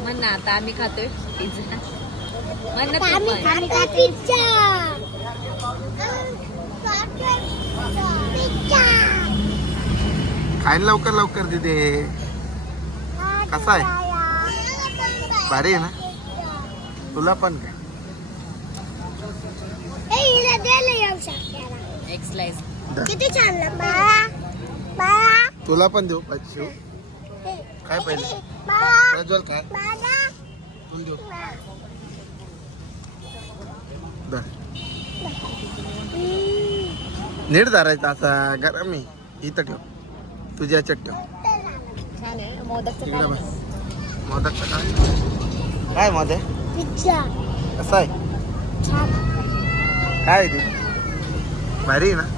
म्हण ना आता आम्ही खातोय पिझ्झा. म्हण ना तू आम्ही पण. खातोय पिझ्झा. पिझ्झा. खायला लवकर लवकर दिदे. कसा आहे? भारी आहे ना? तुला पण काय? एक स्लाइस. किती छान ना बाळा. बाळा. तुला पण देऊ पाहिजे. काय पाहिजे? बाळा. प्रज्वल काय? बाळा. तुला देऊ. धर. नीट धरायचं असा गरम आहे. इथं ठेव. तुझ्या याच्यात ठेव. छान आहे मोदकचं तिकडे काय? बस. मोदकचं काय? काय मोदक? पिझ्झा. कसा आहे? छान. काय आहे ते? भारी आहे ना?